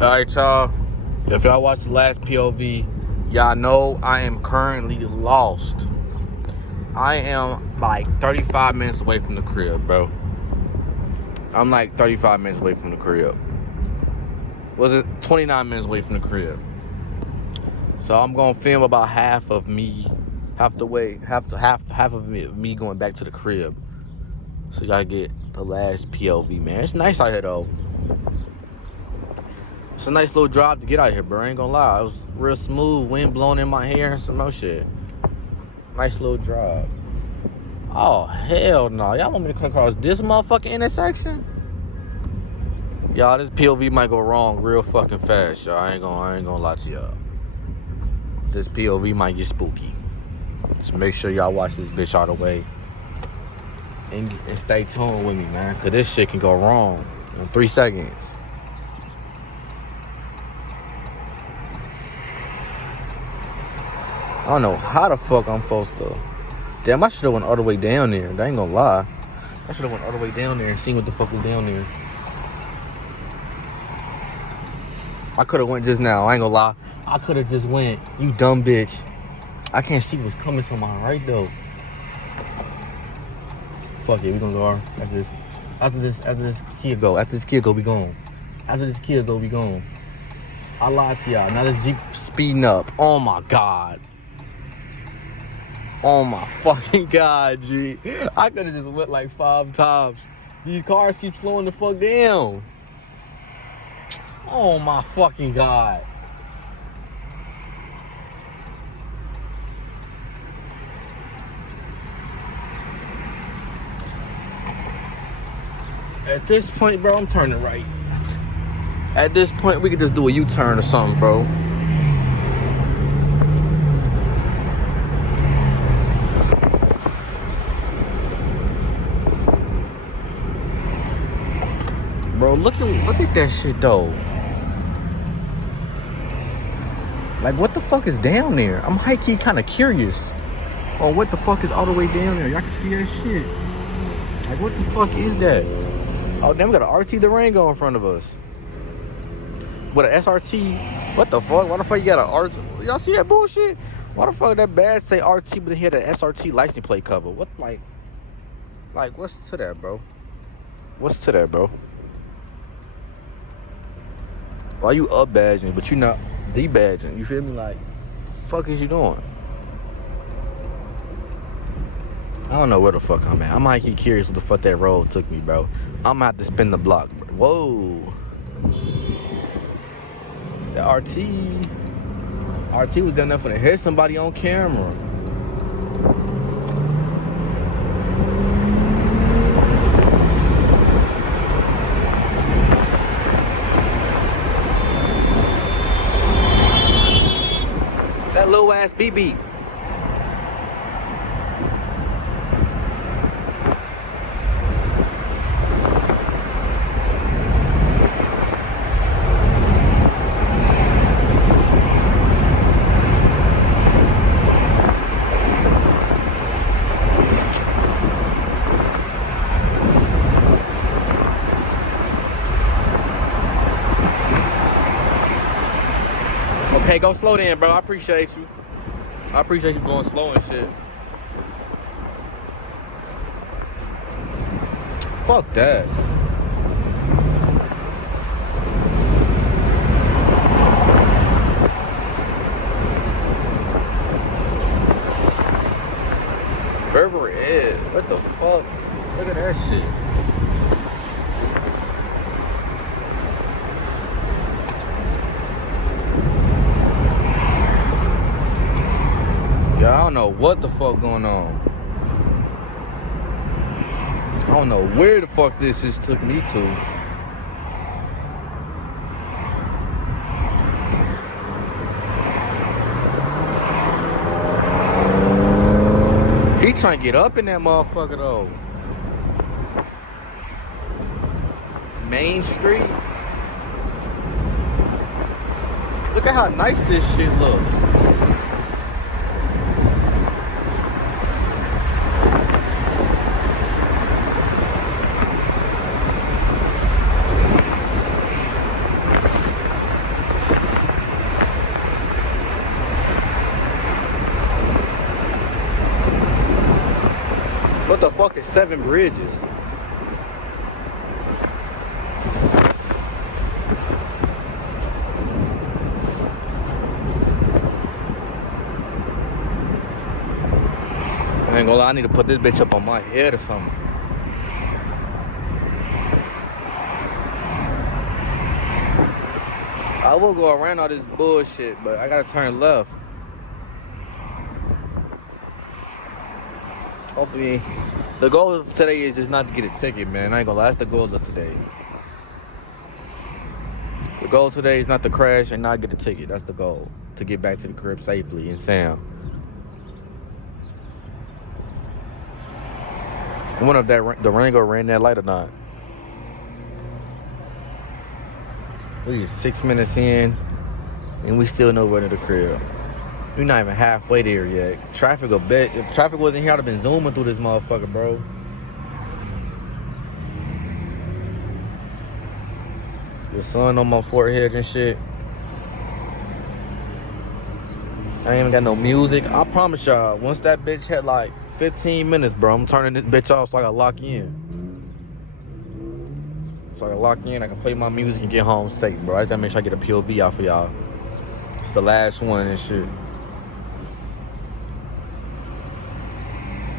Alright, y'all. If y'all watched the last POV, y'all know I am currently lost. I am like 35 minutes away from the crib, bro. I'm like 35 minutes away from the crib. Was it 29 minutes away from the crib? So I'm gonna film about half of me going back to the crib. So y'all get the last POV, man. It's nice out here though. It's a nice little drive to get out here, bro. I ain't gonna lie. It was real smooth, wind blowing in my hair and some more shit. Nice little drive. Oh, hell no. Y'all want me to come across this motherfucking intersection? Y'all, this POV might go wrong real fucking fast, y'all. I ain't gonna lie to y'all. This POV might get spooky. So make sure y'all watch this bitch all the way. And stay tuned with me, man. Cause this shit can go wrong in 3 seconds. I don't know how the fuck I'm supposed to. Damn, I should have went all the way down there. I ain't gonna lie. I should have went all the way down there and seen what the fuck was down there. I could have went just now. I ain't gonna lie. I could have just went. You dumb bitch. I can't see what's coming to my right though. Fuck it, we gonna go after this. After this kid go. After this kid go, we gone. After this kid go, we gone. I lied to y'all. Now this Jeep speeding up. Oh my God. Oh my fucking God, G. I could have just went like 5 times. These cars keep slowing the fuck down. Oh my fucking God. At this point, bro, I'm turning right. At this point, we could just do a U-turn or something, bro. Bro, look at that shit though. Like, what the fuck is down there? I'm high-key kind of curious on what the fuck is all the way down there. Y'all can see that shit. Like, what the fuck is that? Oh, damn, we got an RT Durango in front of us. With an SRT. What the fuck? Why the fuck you got an RT? Y'all see that bullshit? Why the fuck that badge say RT but they had an SRT license plate cover? What, like, what's to that, bro? What's to that, bro? Why you up badging, but you not de-badging? You feel me? Like, fuck is you doing? I don't know where the fuck I'm at. I might keep curious what the fuck that road took me, bro. I'm gonna have to spin the block, bro. Whoa. The RT was good enough for to hit somebody on camera. That little ass BB. Okay, go slow then, bro. I appreciate you. I appreciate you going slow and shit. Fuck that. Burberry Ed. What the fuck? Look at that shit. Yeah, I don't know what the fuck going on. I don't know where the fuck this just took me to. He trying to get up in that motherfucker though. Main Street. Look at how nice this shit looks. What the fuck is 7 bridges? I ain't gonna lie, I need to put this bitch up on my head or something. I will go around all this bullshit, but I gotta turn left. Hopefully, the goal of today is just not to get a ticket, man. I ain't gonna lie, that's the goal of today. The goal today is not to crash and not get a ticket. That's the goal. To get back to the crib safely and sound. I wonder if the Rango ran that light or not. We 6 minutes in, and we still nowhere to the crib. We're not even halfway there yet. Traffic a bit. If traffic wasn't here, I'd have been zooming through this motherfucker, bro. The sun on my forehead and shit. I ain't even got no music. I promise y'all, once that bitch hit like 15 minutes, bro, I'm turning this bitch off so I can lock in. So I can lock in, I can play my music and get home safe, bro. I just gotta make sure I get a POV out for y'all. It's the last one and shit.